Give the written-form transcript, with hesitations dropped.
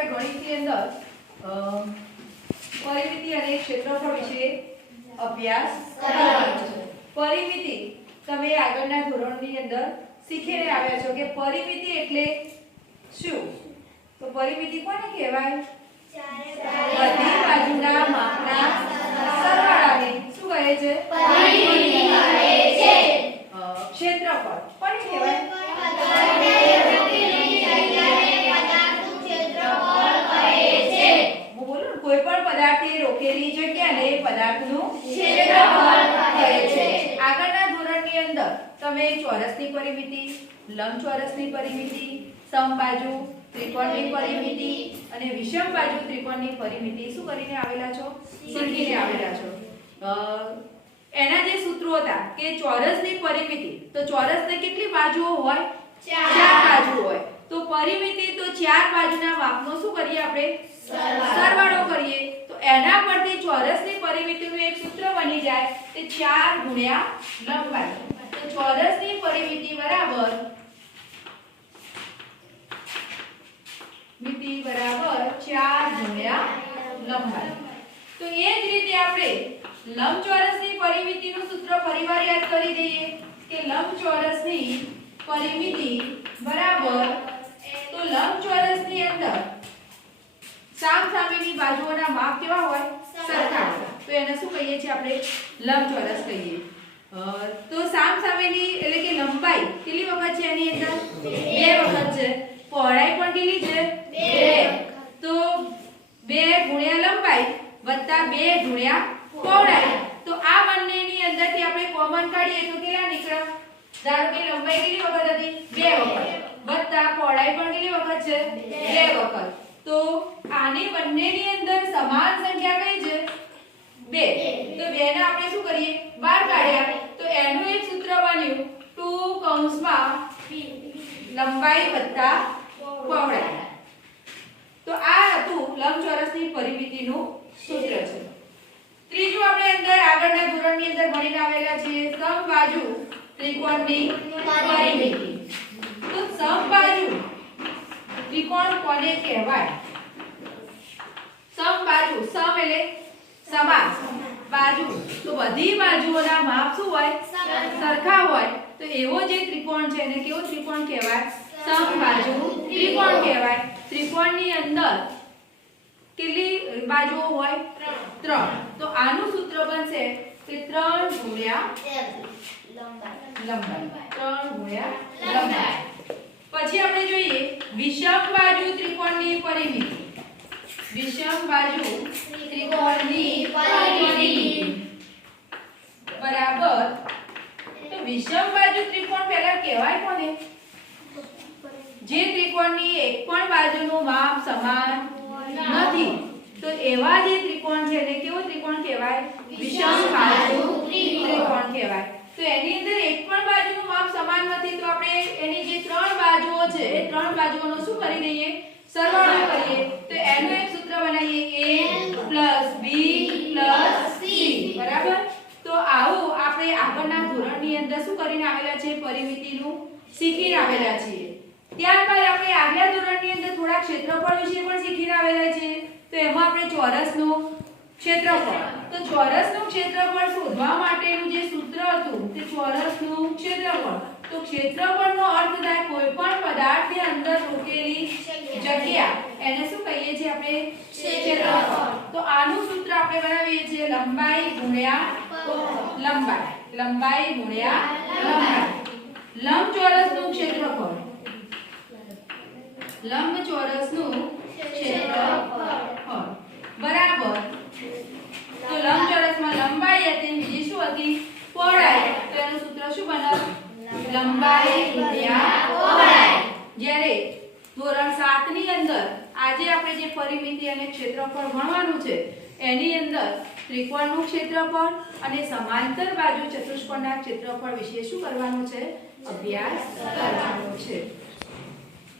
આપણે ગણિતની અંદર પરિમિતિ અને ક્ષેત્રફળ વિશે અભ્યાસ કરવાનો છે। પરિમિતિ તમે આગળના ધોરણની અંદર શીખીને આવ્યા છો કે પરિમિતિ એટલે શું? તો પરિમિતિ કોને કહેવાય? બધી બાજુના માપના સરવાળાને શું કહે છે? પરિમિતિ કહે છે। ક્ષેત્રફળ કોને કહેવાય? કોઈ પણ પદાર્થની રોકેલી જગ્યાને પદાર્થનું ક્ષેત્રફળ કહે છે। આગળના ધોરણની અંદર તમે ચોરસની પરિમિતિ, લંબચોરસની પરિમિતિ, સમબાજુ ત્રિકોણની પરિમિતિ અને વિષમબાજુ ત્રિકોણની પરિમિતિ શું કરીને આવેલા છો? શીખીને આવેલા છો। એના જે સૂત્રો હતા કે ચોરસની પરિમિતિ, તો ચોરસને કેટલી બાજુઓ હોય? 4 બાજુ હોય। તો પરિમિતિ તો 4 બાજુના માપનો શું કરીએ આપણે? સરવાળો કરીએ। તો એના પરથી ચોરસની પરિમિતિનું એક સૂત્ર બની જાય તે 4 ગુણ્યા લંબાઈ। તો ચોરસની પરિમિતિ બરાબર 4 ગુણ્યા લંબાઈ। તો એ જ રીતે આપણે લંબચોરસની પરિમિતિનું સૂત્ર ફરીવાર યાદ કરી દઈએ કે લંબચોરસની પરિમિતિ બરાબર, તો લંબચોરસની અંદર સામસામેની બાજુઓના માપ કેવા હોય? સરખા હોય। તો એને શું કહીએ છીએ આપણે? લંબચોરસ કહીએ। તો સામસામેની એટલે કે લંબાઈ કેટલી વખત છે એની અંદર? 2 વખત છે। પહોળાઈ પણ કેટલી છે? 2। તો 2 ગુણ્યા લંબાઈ વત્તા 2 ગુણ્યા પહોળાઈ। તો આ બંનેની અંદરથી આપણે કોમન કાઢીએ તો કેટલા નીકળે? ધારો કે લંબાઈ કેટલી વખત હતી? 2 વખત વત્તા પહોળાઈ પણ કેટલી વખત છે? 2 વખત। તો આની બંનેની અંદર સમાન સંખ્યા કઈ છે? 2। તો 2 ને આપણે શું કરીએ? બહાર કાઢ્યા તો એનું એક સૂત્ર બન્યું 2 કૌંસમાં લંબાઈ વત્તા પહોળાઈ। તો આ હતું લંબચોરસની પરિમિતિનું સૂત્ર છે। ત્રીજું આપણે અંદર આગળના ધોરણની અંદર ભણીને આવેલા છીએ સમબાજુ ત્રિકોણની પરિમિતિ। તો સમબાજુ ત્રિકોણ કોને કહેવાય? સમબાજુ, સમ એટલે સમાન, બાજુ તો બધી બાજુઓના માપ શું હોય? સરખા હોય। તો એવો જે ત્રિકોણ છે એને કેવો ત્રિકોણ કહેવાય? સમબાજુ ત્રિકોણ કહેવાય। ત્રિકોણની અંદર કેટલી બાજુઓ હોય? 3। તો આનું સૂત્ર બનશે કે 3 ગુણ્યા લંબાઈ। 3 ગુણ્યા લંબાઈ। પછી આપણે જોઈએ વિષમબાજુ ત્રિકોણની પરિમિતિ। વિષમબાજુ ત્રિકોણની પરિમિતિ બરાબર, તો વિષમબાજુ ત્રિકોણ પહેલા કહેવાય કોને? જે ત્રિકોણની એક પણ બાજુનું માપ સમાન નથી, તો એવા જે ત્રિકોણ છે એને કેવો ત્રિકોણ કહેવાય? વિષમબાજુ ત્રિકોણ કહેવાય। તો એની અંદર એક પણ બાજુનું માપ સમાન નથી, તો આપણે એની જે 3 બાજુઓ છે એ 3 બાજુઓનો શું કરી દઈએ? સરવાળો કરીએ। તો એનું એક સૂત્ર બનાવીએ a + b + c બરાબર। તો આવું આપણે આગળના ધોરણની અંદર શું કરીને આવેલા છે? પરિમિતિનું શીખીને આવેલા છીએ। ત્યારબાદ આપણે આગલા ધોરણની અંદર થોડા ક્ષેત્રફળ વિશે પણ શીખીને આવેલા છીએ। તો એમાં આપણે ચોરસનું ક્ષેત્રફળ, તો ચોરસનું ક્ષેત્રફળ શોધવા માટેનું જે સૂત્ર હતું તે ચોરસનું ક્ષેત્રફળ। તો ક્ષેત્રફળનો અર્થ થાય કોઈ પણ પદાર્થની અંદર રોકેલી જગ્યા, એને શું કહીએ છીએ આપણે? ક્ષેત્રફળ। તો આનું સૂત્ર આપણે બનાવીએ છીએ લંબાઈ ગુણ્યા લંબાઈ। લંબાઈ ગુણ્યા લંબાઈ। લંબચોરસનું ક્ષેત્રફળ, લંબચોરસનું ક્ષેત્રફળ બરાબર, તો લંબચોરસમાં લંબાઈ હતી, બીજી શું હતી? પહોળાઈ। તો એનું સૂત્ર શું બને? લંબાઈ ગુણ્યા પહોળાઈ। જ્યારે ધોરણ 7 ની અંદર આજે આપણે જે પરિમિતિ અને ક્ષેત્રફળ ભણવાનું છે એની અંદર ત્રિકોણનું ક્ષેત્રફળ અને સમાંતર બાજુ ચતુષ્કોણના ક્ષેત્રફળ વિશે શું કરવાનું છે? અભ્યાસ કરવાનો છે।